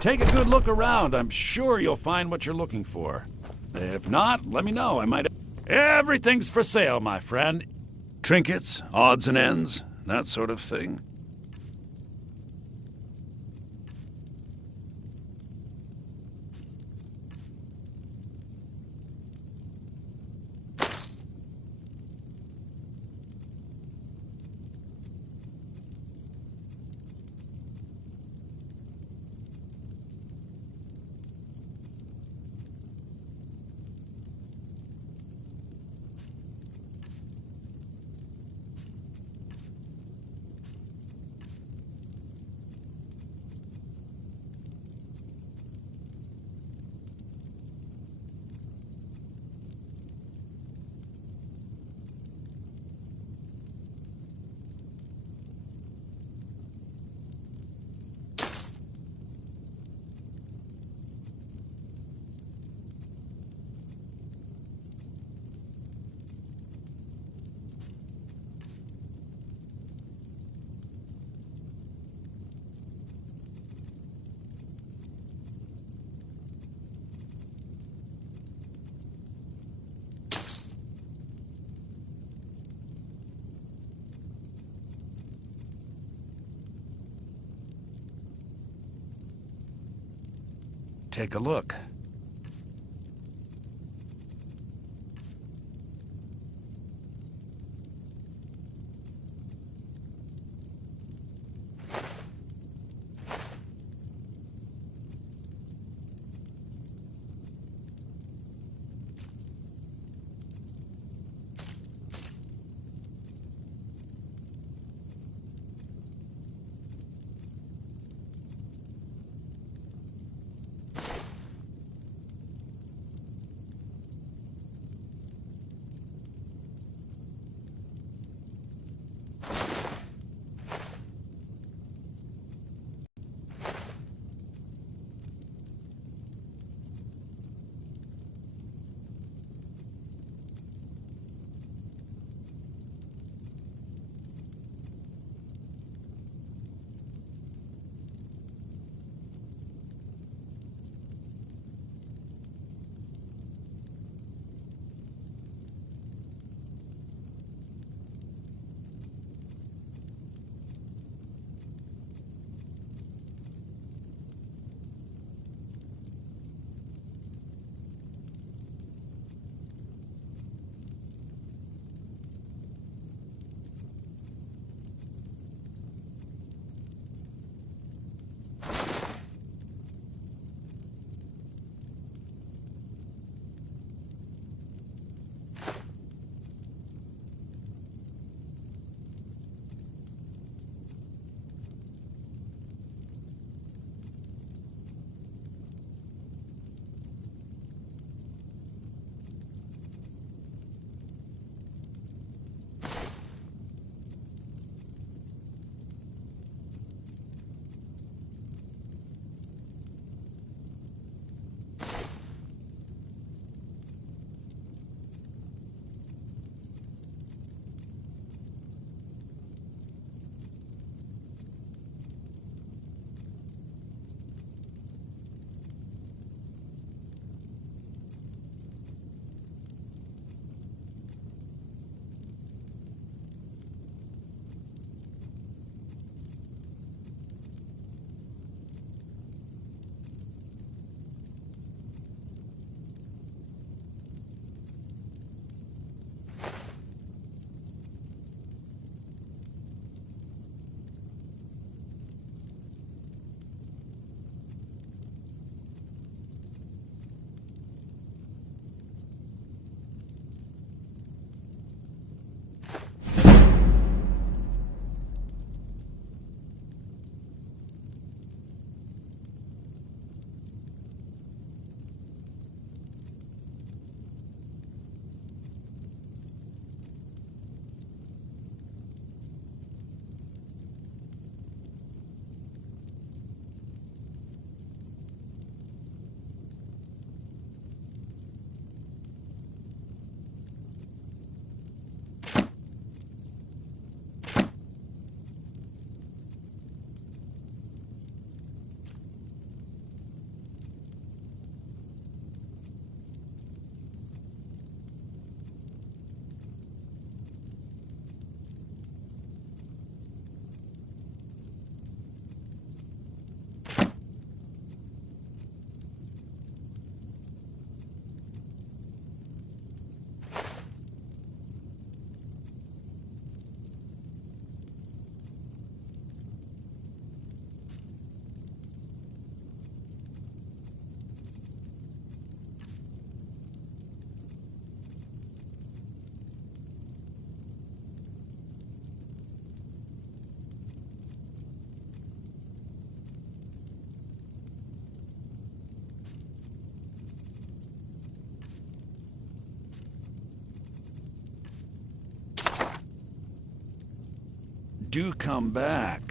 Take a good look around. I'm sure you'll find what you're looking for. If not, let me know. I might... Everything's for sale, my friend. Trinkets, odds and ends, that sort of thing. Take a look. do come back.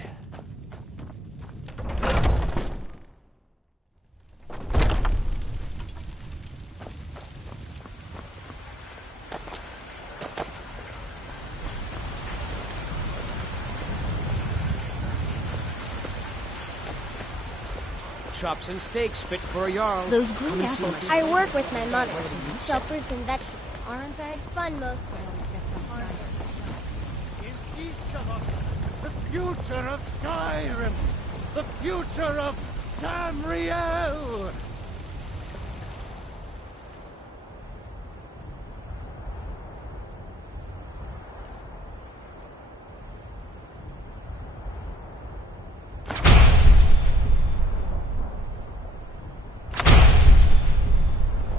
Chops and steaks fit for a Jarl. Those green apples. I work with my mother. Sell fruits and vegetables. Aren't they? It's fun most days. In each of us, the future of Skyrim, the future of Tamriel.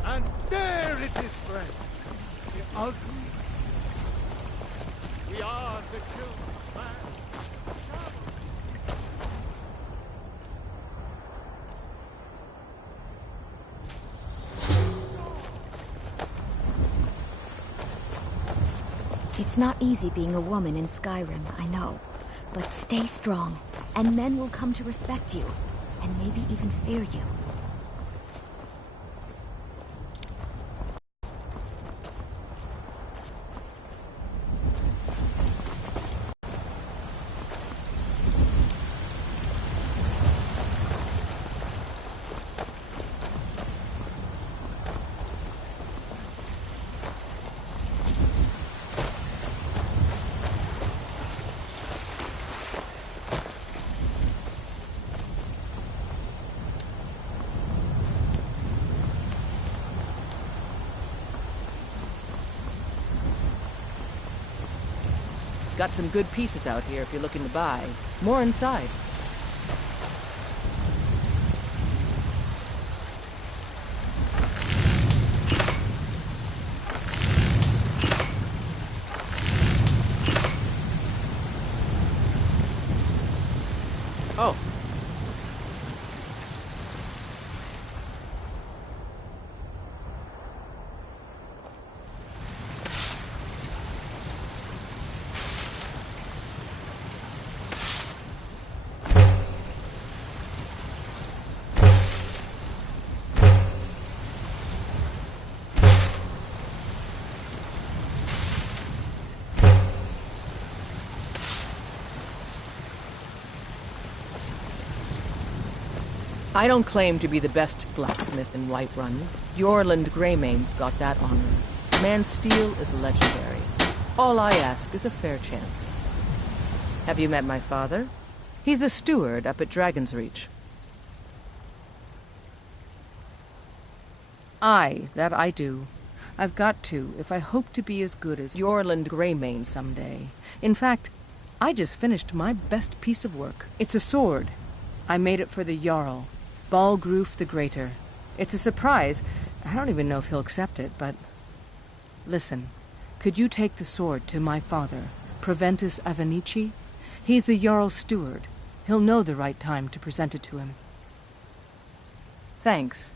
And there it is, friend. The ugly. We are the children of man. It's not easy being a woman in Skyrim, I know. But stay strong, and men will come to respect you, and maybe even fear you. Got some good pieces out here if you're looking to buy. More inside. Oh. I don't claim to be the best blacksmith in Whiterun. Yorland Greymane's got that honor. Man's steel is legendary. All I ask is a fair chance. Have you met my father? He's the steward up at Dragon's Reach. Aye, that I do. I've got to, if I hope to be as good as Yorland Greymane someday. In fact, I just finished my best piece of work. It's a sword. I made it for the Jarl, Balgroof the Greater. It's a surprise. I don't even know if he'll accept it, but... Listen, could you take the sword to my father, Proventus Avenici? He's the Jarl's steward. He'll know the right time to present it to him. Thanks.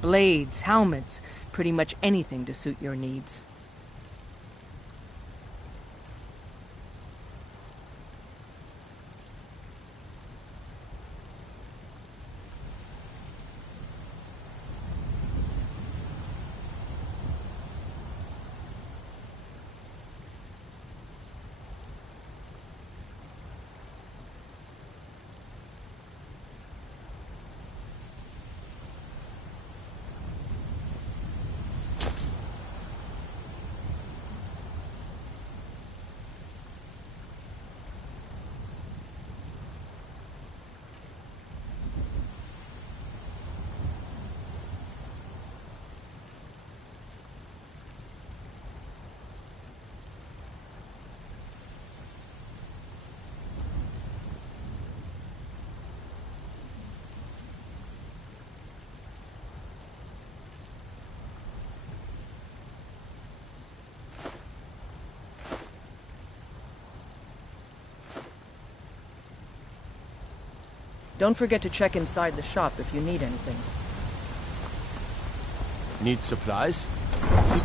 Blades, helmets, pretty much anything to suit your needs. Don't forget to check inside the shop if you need anything. Need supplies? See,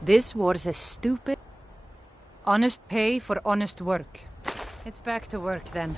This was a stupid... Honest pay for honest work. It's back to work then.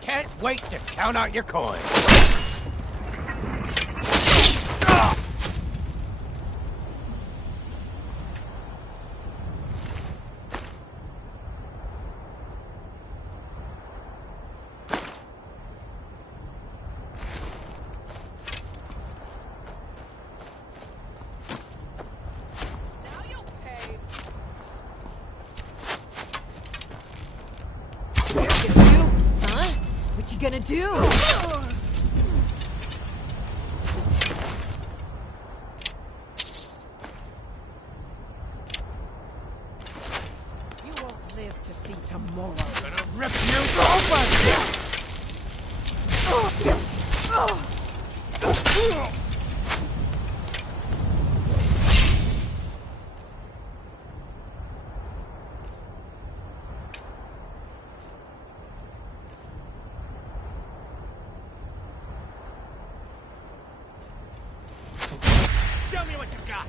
Can't wait to count out your coins. Gonna do? tomorrow. Gonna rip you open! Show me what you got!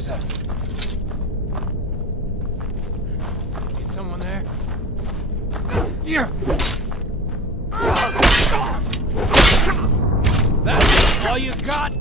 was that? Is someone there? Yeah. That's all you got?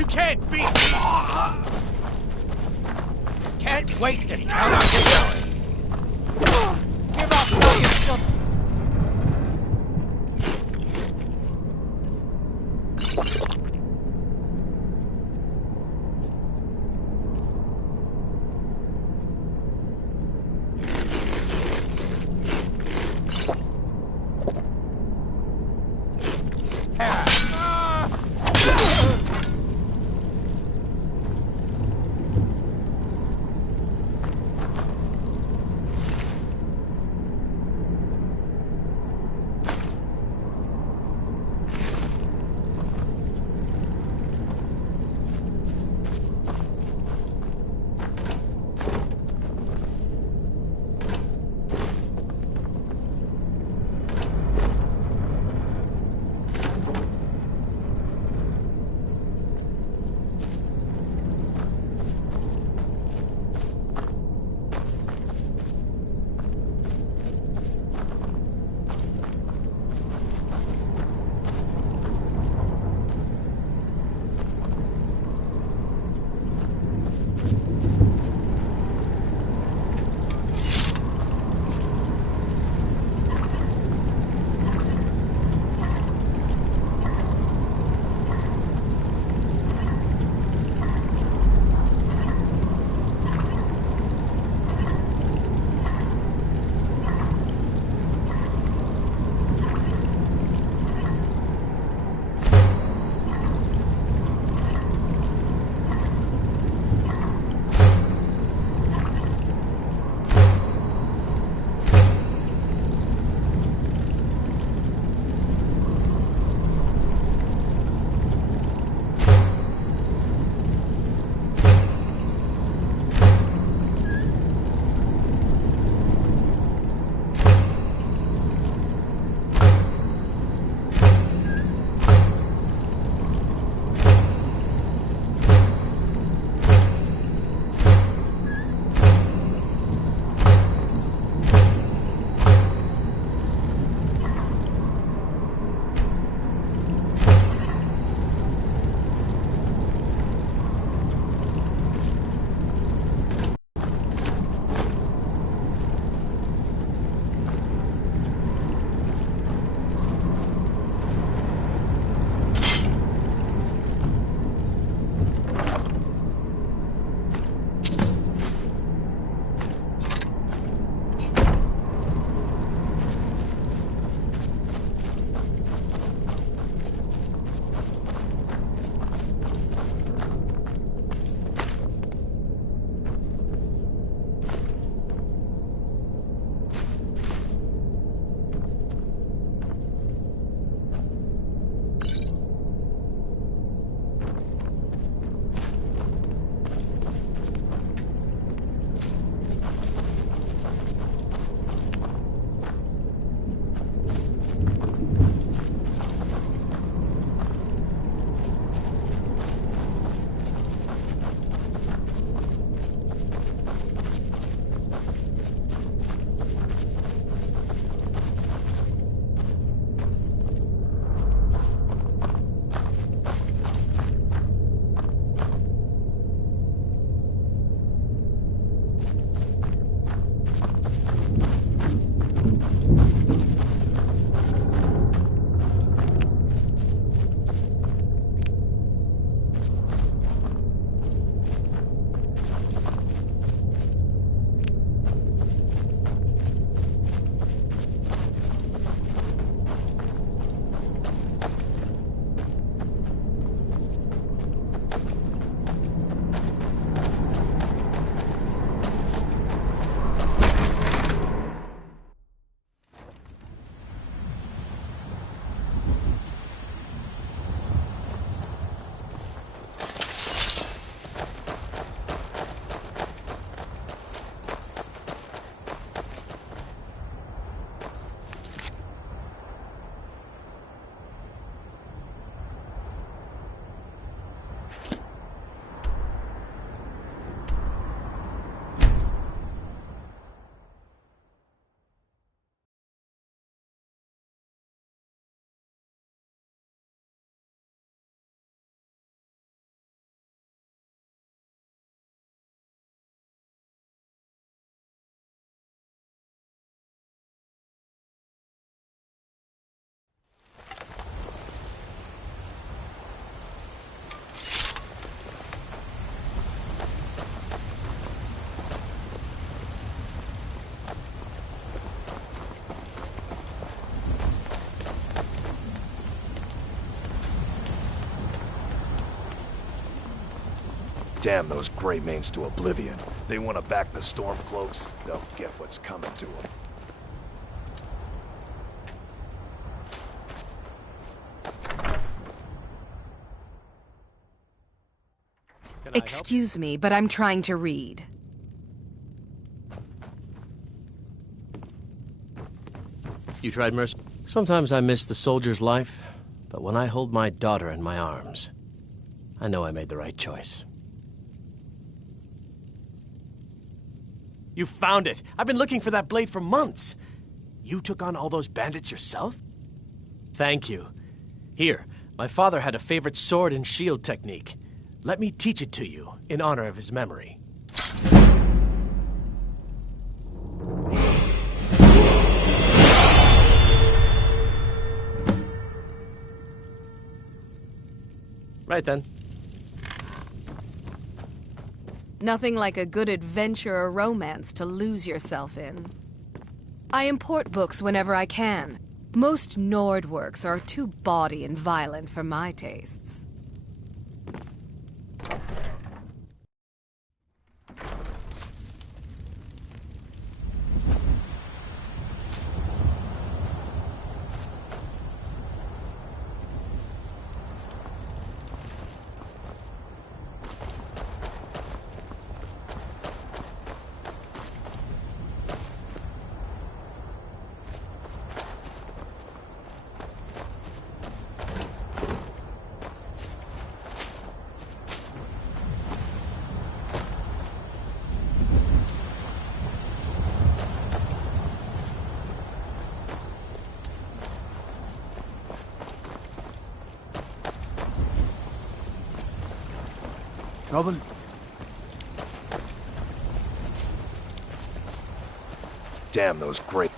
You can't beat me! Can't wait to tell how you're going! Give up while you still... Damn those Greymanes to oblivion. They want to back the Stormcloaks, they'll get what's coming to them. Excuse me, but I'm trying to read. You tried mercy? Sometimes I miss the soldier's life, but when I hold my daughter in my arms, I know I made the right choice. You found it! I've been looking for that blade for months! You took on all those bandits yourself? Thank you. Here, my father had a favorite sword and shield technique. Let me teach it to you, in honor of his memory. Right then. Nothing like a good adventure or romance to lose yourself in. I import books whenever I can. Most Nord works are too bawdy and violent for my tastes. Trouble? Damn those great...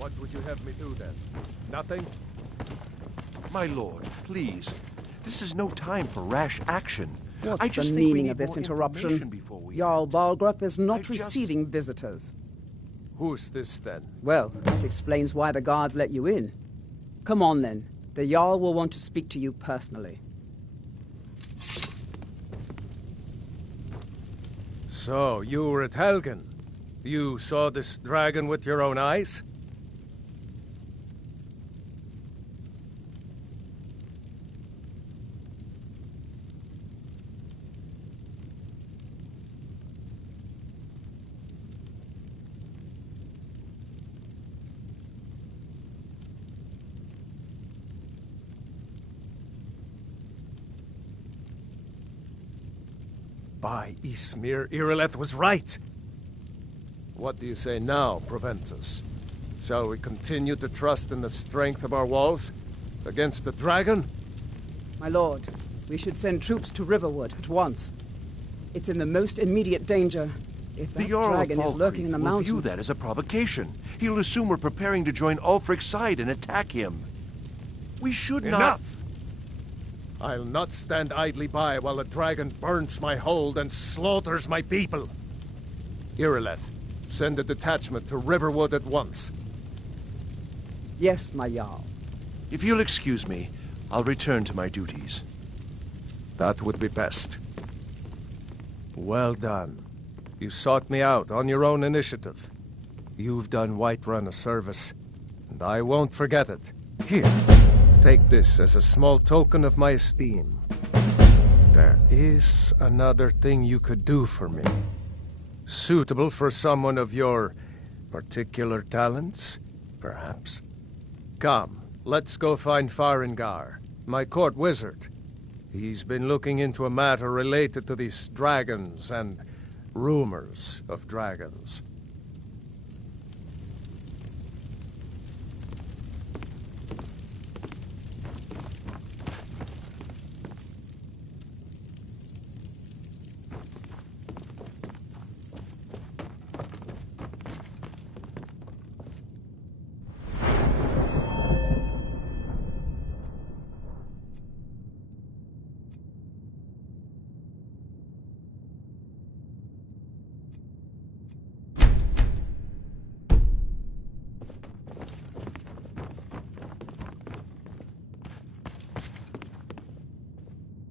What would you have me do then? Nothing? My lord, please. This is no time for rash action. What's the meaning of this interruption? Jarl Balgrup is not receiving visitors. Who's this then? Well, it explains why the guards let you in. Come on then. The Jarl will want to speak to you personally. So, you were at Helgen. You saw this dragon with your own eyes? By Ysmir, Irileth was right. What do you say now, Proventus? Shall we continue to trust in the strength of our walls against the dragon? My lord, we should send troops to Riverwood at once. It's in the most immediate danger. If that dragon is lurking in the mountains... will view that as a provocation. He'll assume we're preparing to join Ulfric's side and attack him. We should not... Enough! I'll not stand idly by while the dragon burns my hold and slaughters my people. Irileth, send a detachment to Riverwood at once. Yes, my Jarl. If you'll excuse me, I'll return to my duties. That would be best. Well done. You sought me out on your own initiative. You've done Whiterun a service, and I won't forget it. Here, take this as a small token of my esteem. There is another thing you could do for me. Suitable for someone of your particular talents, perhaps. Come, let's go find Farengar, my court wizard. He's been looking into a matter related to these dragons and rumors of dragons.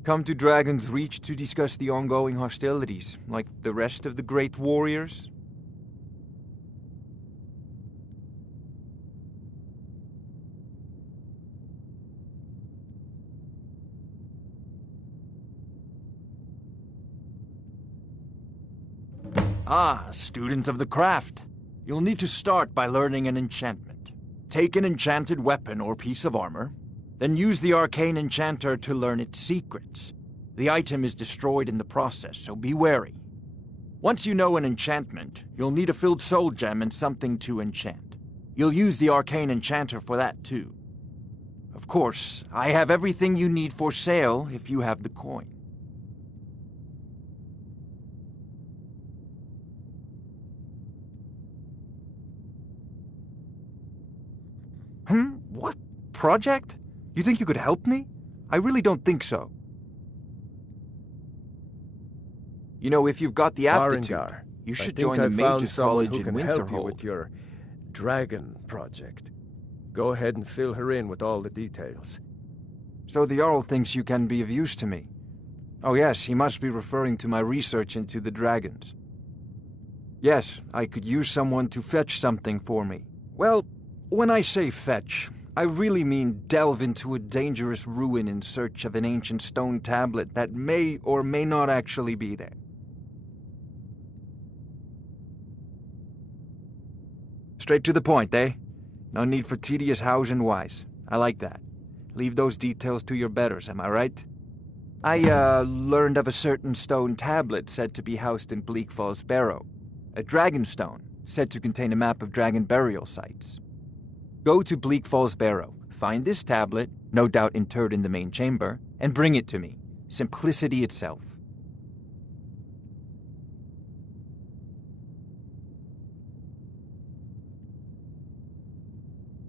Come to Dragon's Reach to discuss the ongoing hostilities, like the rest of the great warriors? Ah, student of the craft. You'll need to start by learning an enchantment. Take an enchanted weapon or piece of armor, then use the arcane enchanter to learn its secrets. The item is destroyed in the process, so be wary. Once you know an enchantment, you'll need a filled soul gem and something to enchant. You'll use the arcane enchanter for that too. Of course, I have everything you need for sale if you have the coin. What? Project? You think you could help me? I really don't think so. You know, if you've got the aptitude, you should join the Mages College in Winterhold. Help you with your dragon project. Go ahead and fill her in with all the details. So the Jarl thinks you can be of use to me. Oh yes, he must be referring to my research into the dragons. Yes, I could use someone to fetch something for me. Well, when I say fetch, I really mean delve into a dangerous ruin in search of an ancient stone tablet that may or may not actually be there. Straight to the point, eh? No need for tedious hows and whys. I like that. Leave those details to your betters, am I right? I, learned of a certain stone tablet said to be housed in Bleak Falls Barrow. A dragon stone, said to contain a map of dragon burial sites. Go to Bleak Falls Barrow, find this tablet, no doubt interred in the main chamber, and bring it to me. Simplicity itself.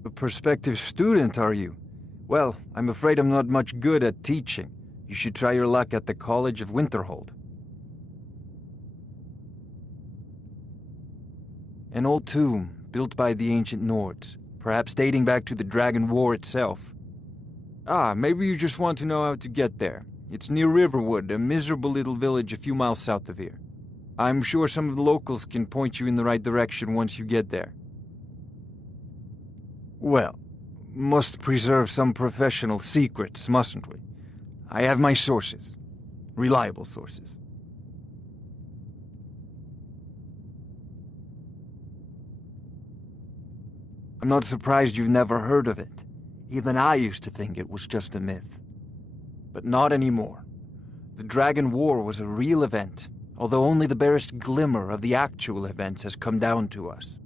A prospective student, are you? Well, I'm afraid I'm not much good at teaching. You should try your luck at the College of Winterhold. An old tomb, built by the ancient Nords, perhaps dating back to the Dragon War itself. Ah, maybe you just want to know how to get there. It's near Riverwood, a miserable little village a few miles south of here. I'm sure some of the locals can point you in the right direction once you get there. Well, must preserve some professional secrets, mustn't we? I have my sources. Reliable sources. I'm not surprised you've never heard of it. Even I used to think it was just a myth. But not anymore. The Dragon War was a real event, although only the barest glimmer of the actual events has come down to us.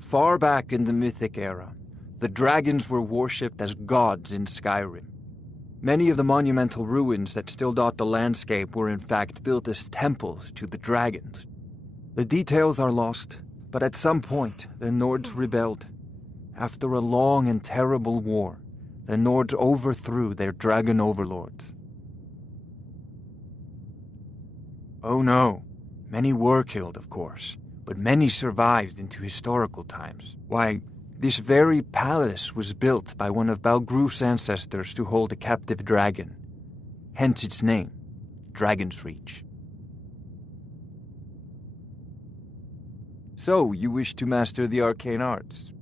Far back in the mythic era, the dragons were worshipped as gods in Skyrim. Many of the monumental ruins that still dot the landscape were in fact built as temples to the dragons. The details are lost, but at some point the Nords rebelled. After a long and terrible war, the Nords overthrew their dragon overlords. Oh no, many were killed, of course, but many survived into historical times. Why, this very palace was built by one of Balgruf's ancestors to hold a captive dragon. hence its name, Dragon's Reach. So, you wish to master the arcane arts?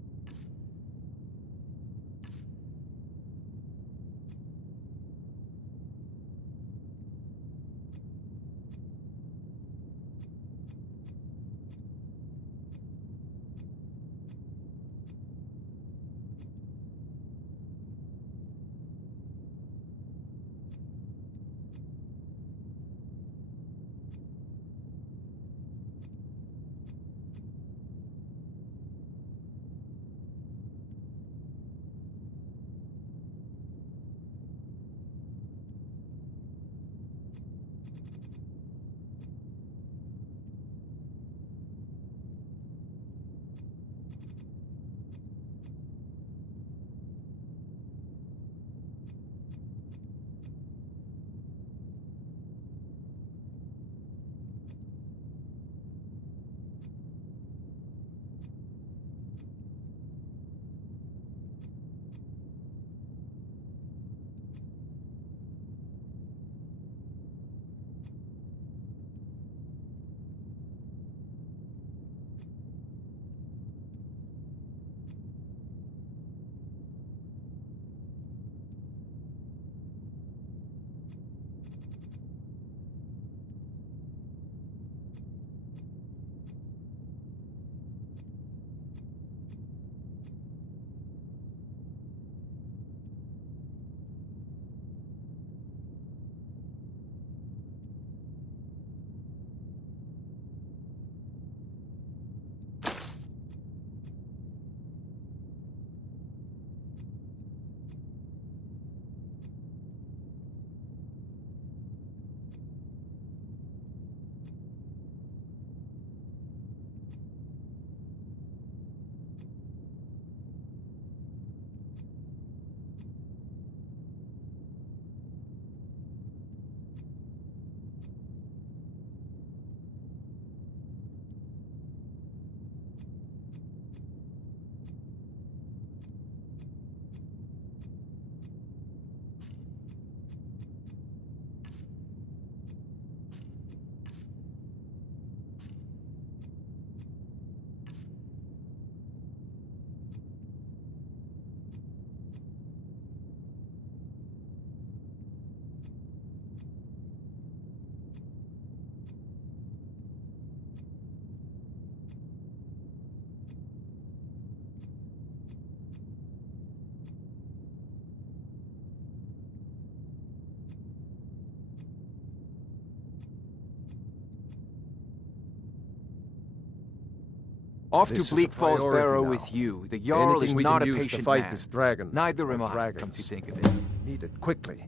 Off to Bleak Falls Barrow with you. The Jarl is not a patient fight man. this dragon. Neither am I, dragons. come to think of it. Need it quickly.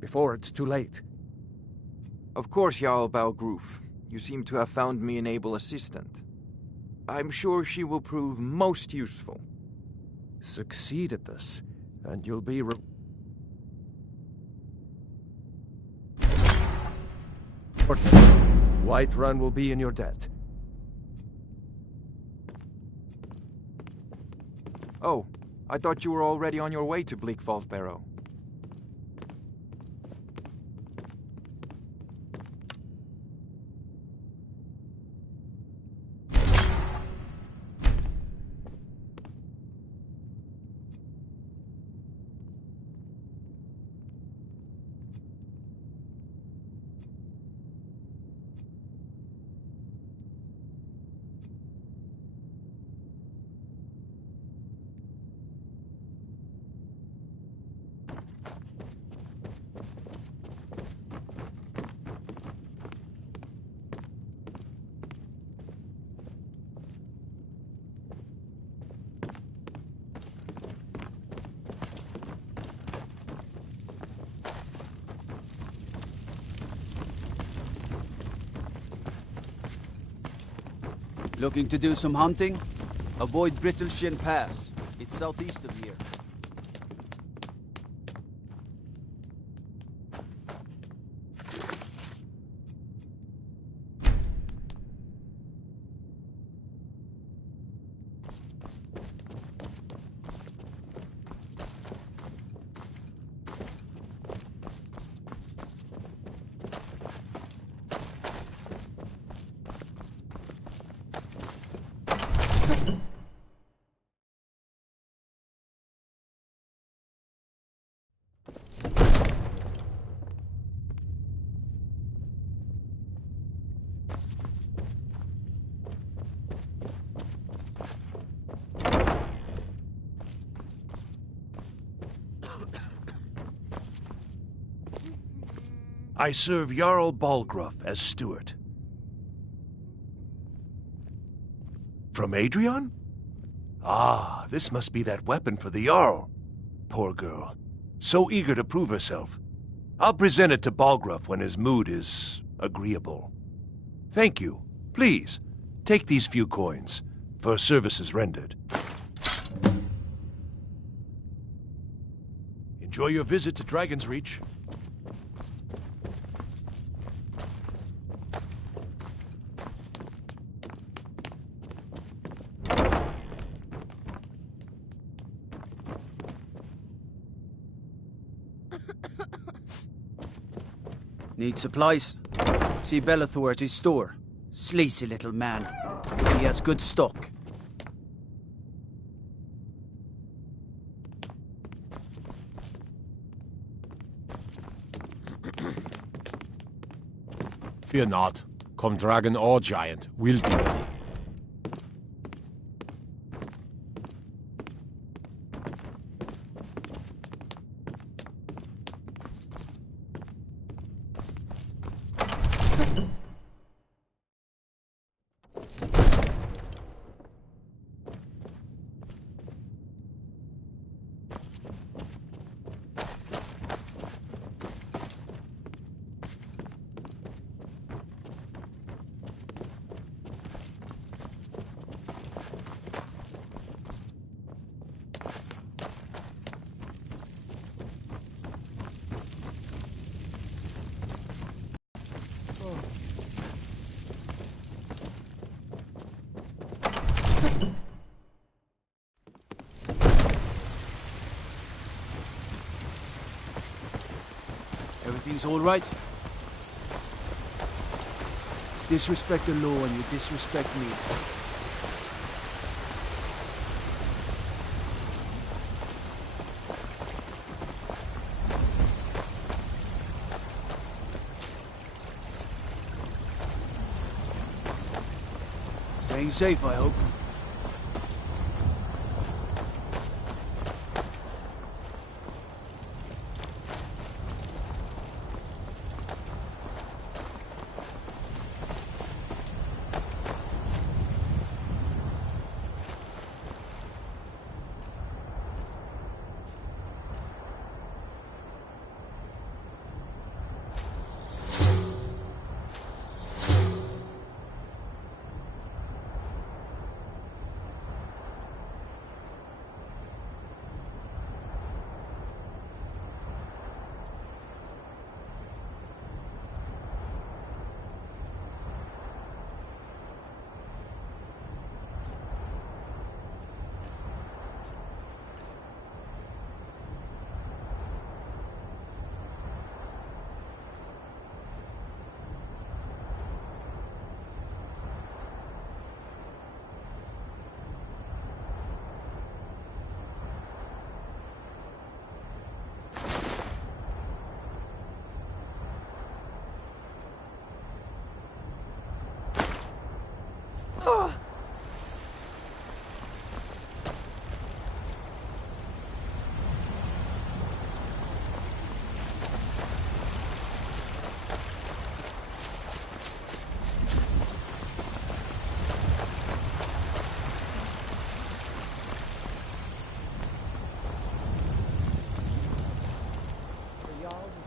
Before it's too late. Of course, Jarl Balgroof. You seem to have found me an able assistant. I'm sure she will prove most useful. Succeed at this, and you'll be Whiterun will be in your debt. Oh, I thought you were already on your way to Bleak Falls Barrow. Looking to do some hunting? Avoid Brittleshin Pass. It's southeast of here. I serve Jarl Balgruuf as steward. From Adrian? Ah, this must be that weapon for the Jarl. Poor girl. So eager to prove herself. I'll present it to Balgruuf when his mood is agreeable. Thank you. Please, take these few coins for services rendered. Enjoy your visit to Dragon's Reach. Need supplies? See Bellathor at his store. Sleazy little man. He has good stock. Fear not. Come dragon or giant, we'll be ready. Everything's all right? Disrespect the law and you disrespect me. Staying safe, I hope.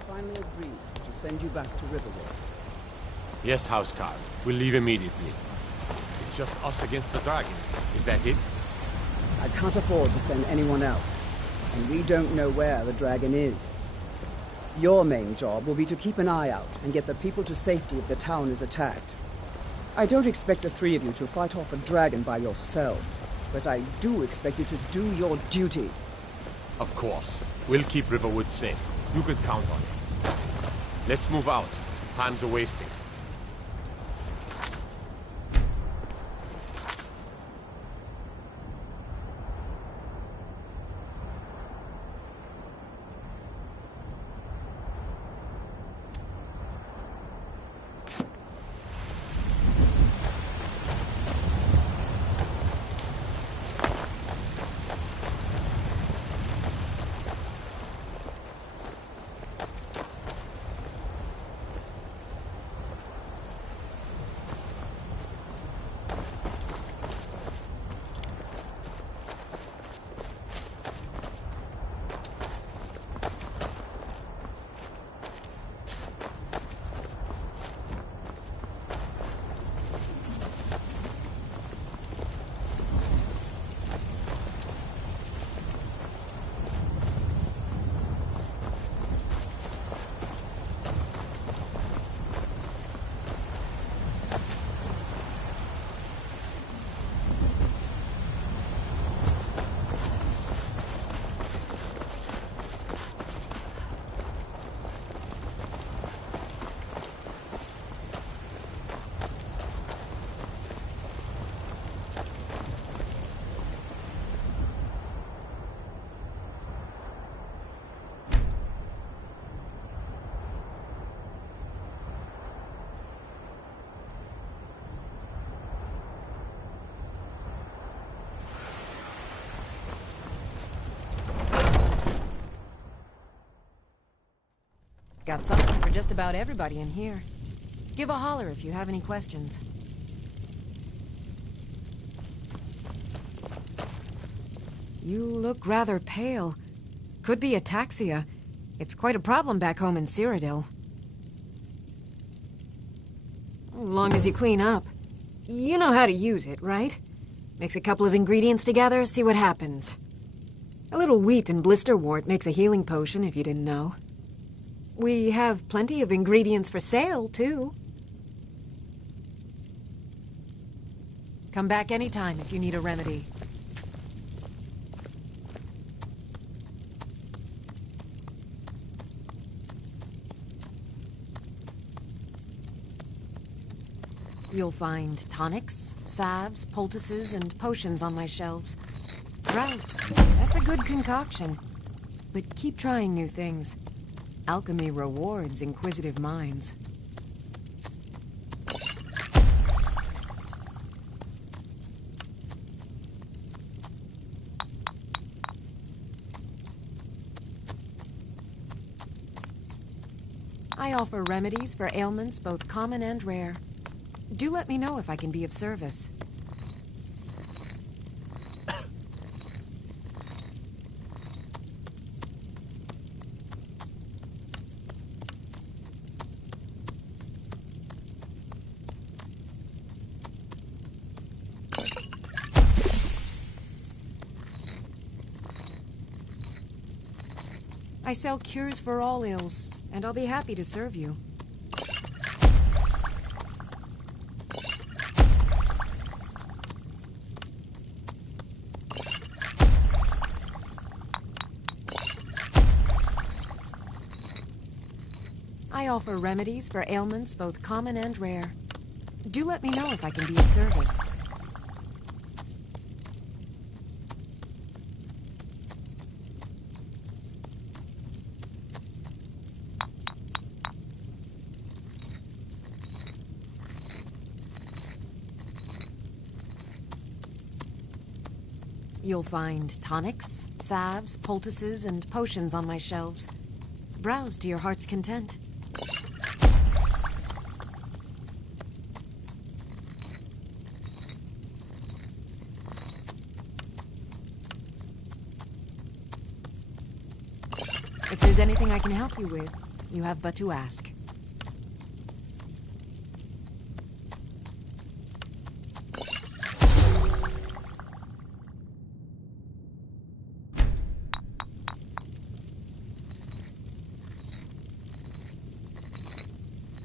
Finally agreed to send you back to Riverwood. Yes, Housecarl. We'll leave immediately. It's just us against the dragon. Is that it? I can't afford to send anyone else, and we don't know where the dragon is. Your main job will be to keep an eye out and get the people to safety if the town is attacked. I don't expect the three of you to fight off a dragon by yourselves, but I do expect you to do your duty. Of course. We'll keep Riverwood safe. You can count on it. Let's move out. Time's a-wasting. Got something for just about everybody in here. Give a holler if you have any questions. You look rather pale. Could be ataxia. It's quite a problem back home in Cyrodiil. Long as you clean up. You know how to use it, right? Mix a couple of ingredients together, see what happens. A little wheat and blisterwort makes a healing potion, if you didn't know. We have plenty of ingredients for sale, too. Come back anytime if you need a remedy. You'll find tonics, salves, poultices, and potions on my shelves. Roused. That's a good concoction. But keep trying new things. Alchemy rewards inquisitive minds. I offer remedies for ailments both common and rare. Do let me know if I can be of service. I sell cures for all ills, and I'll be happy to serve you. I offer remedies for ailments both common and rare. Do let me know if I can be of service. You'll find tonics, salves, poultices, and potions on my shelves. Browse to your heart's content. If there's anything I can help you with, you have but to ask.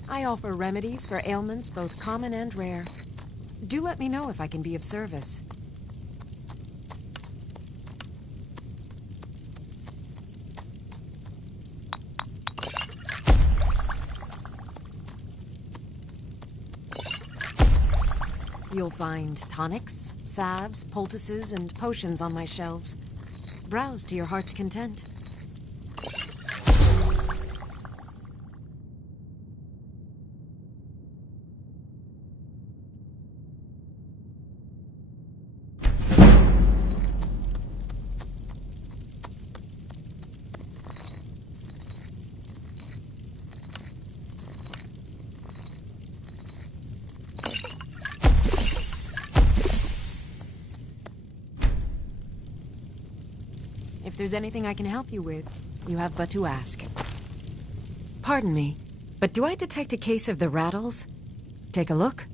I offer remedies for ailments both common and rare. Do let me know if I can be of service. You'll find tonics, salves, poultices, and potions on my shelves. Browse to your heart's content. If there's anything I can help you with, you have but to ask. Pardon me, but do I detect a case of the rattles? Take a look.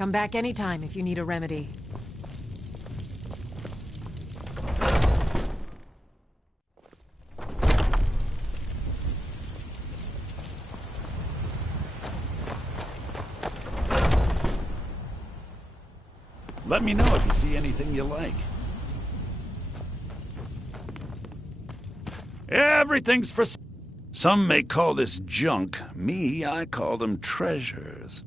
Come back anytime if you need a remedy. Let me know if you see anything you like. Everything's for... Some may call this junk. Me, I call them treasures.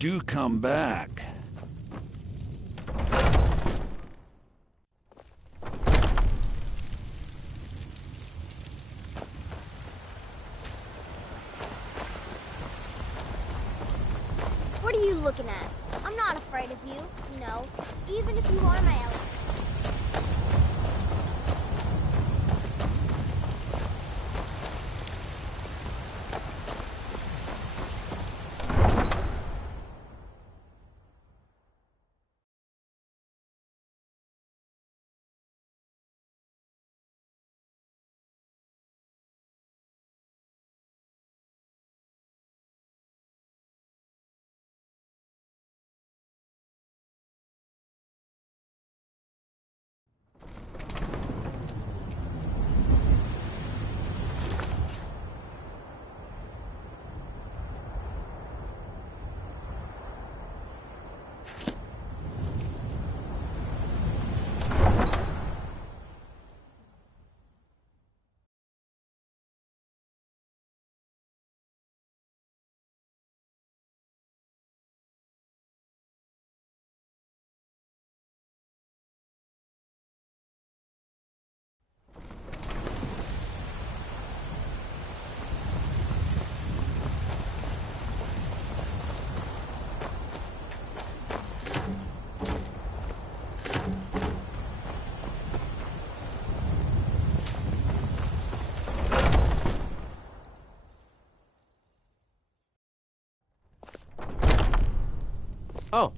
Do come back. What are you looking at? I'm not afraid of you, you know, even if you are my ally. Oh.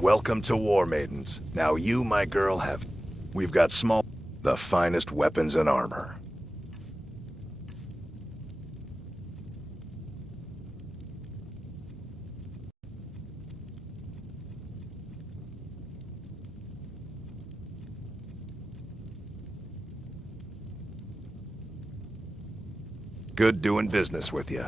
Welcome to War Maidens. Now you, my girl, have... We've got the finest weapons and armor. Good doing business with you.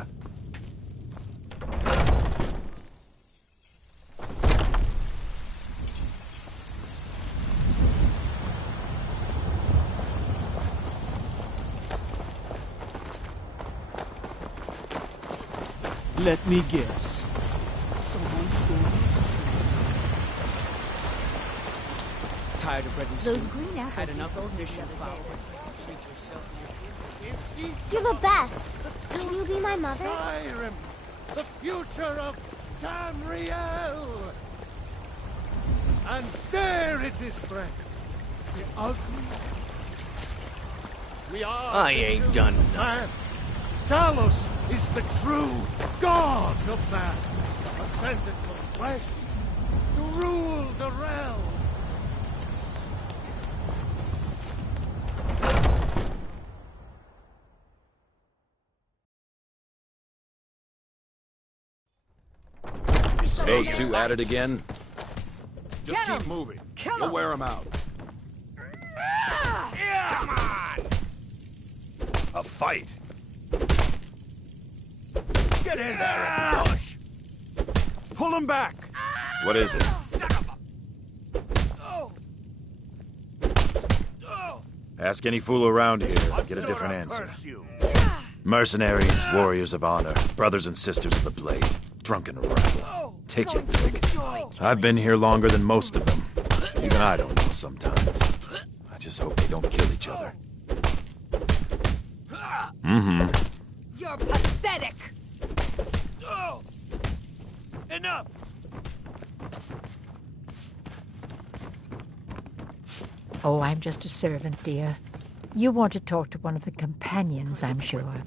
Let me guess. Someone stole this. Tired of bread and Those stew? green apples Had you enough sold of me fish the and other fowl. day. Treat yourself. You're the best. Can you be my mother? Skyrim, the future of Tamriel! And there it is, friends. The ugly. We are. I ain't done man. Talos is the true god of man, ascended from flesh to rule the realm. Those two at it again? Just keep moving. We'll wear them out. Come on! A fight. Get in there and push! Pull him back! What is it? Ask any fool around here, get a different answer. Mercenaries, warriors of honor, brothers and sisters of the blade, drunken rabble. Take your pick. I've been here longer than most of them. Even I don't know sometimes. I just hope they don't kill each other. Mm-hmm. You're pathetic! Enough! Oh, I'm just a servant, dear. You want to talk to one of the companions, I'm sure.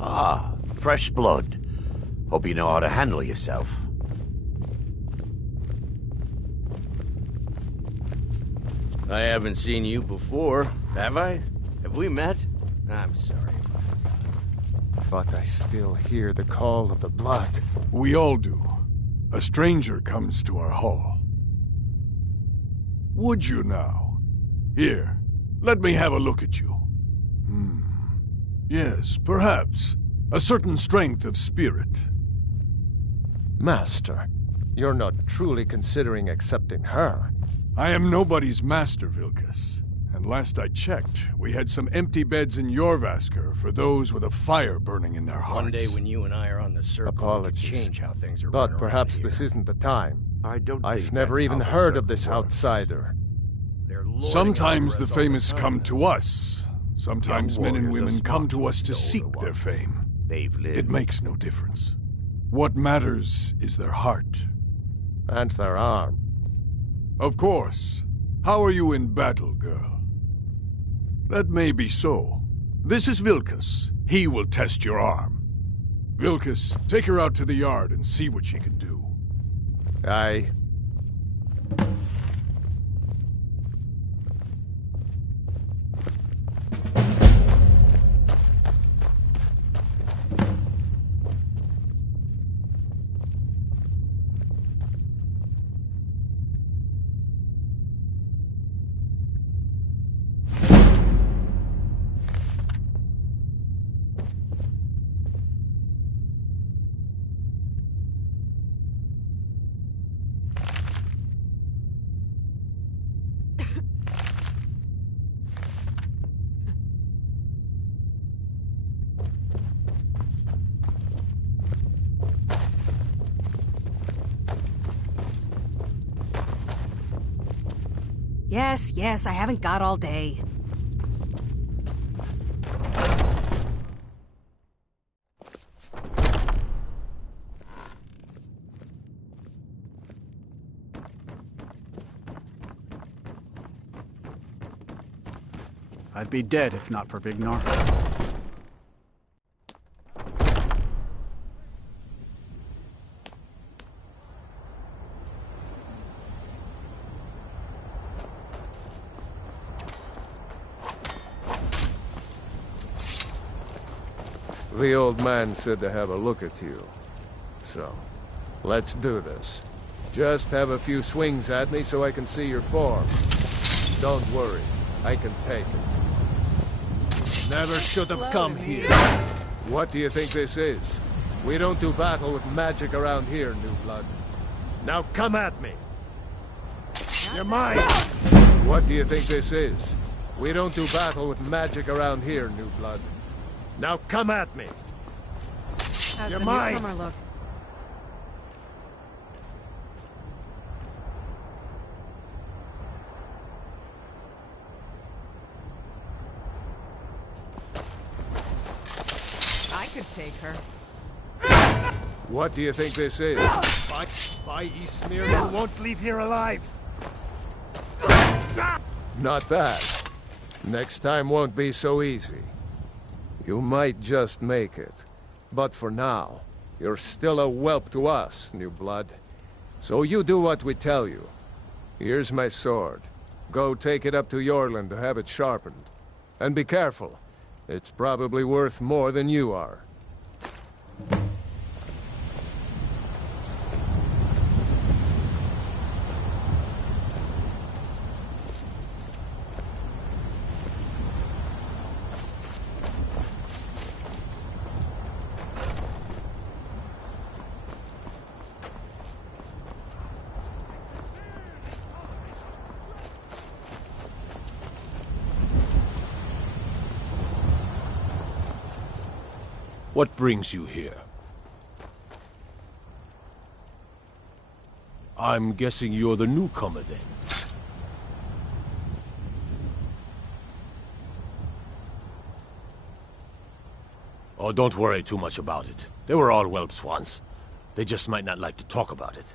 Ah, fresh blood. Hope you know how to handle yourself. I haven't seen you before, have I? Have we met? I'm sorry. But I still hear the call of the blood. We all do. A stranger comes to our hall. Would you now? Here, let me have a look at you. Yes, perhaps. A certain strength of spirit. Master, you're not truly considering accepting her. I am nobody's master, Vilkas. And last I checked, we had some empty beds in Jorvaskr for those with a fire burning in their hearts. One day when you and I are on the circle, Apologies. we can change how things are But run perhaps around this here. isn't the time. I've think never that's even how the heard of circle this works. outsider. They're lording Sometimes over the us all the famous time come now. to us. Sometimes Young men and warriors are women come smart to us to the older seek their ones. fame. They've lived. It makes no difference. What matters is their heart. And their arm. Of course. How are you in battle, girl? That may be so. This is Vilkas. He will test your arm. Vilkas, take her out to the yard and see what she can do. Aye. Yes, I haven't got all day. I'd be dead if not for Vignar. The old man said to have a look at you. So, let's do this. Just have a few swings at me so I can see your form. Don't worry, I can take it. Never should have come here. What do you think this is? We don't do battle with magic around here, New Blood. Now come at me! You're mine! What do you think this is? We don't do battle with magic around here, New Blood. Now come at me! How's You're the mine! newcomer look? I could take her. What do you think this is? By Eastmere, you won't leave here alive! Not bad. Next time won't be so easy. You might just make it. But for now, you're still a whelp to us, New Blood. So you do what we tell you. Here's my sword. Go take it up to Yorland to have it sharpened. And be careful. It's probably worth more than you are. What brings you here? I'm guessing you're the newcomer, then. Oh, don't worry too much about it. They were all whelps once. They just might not like to talk about it.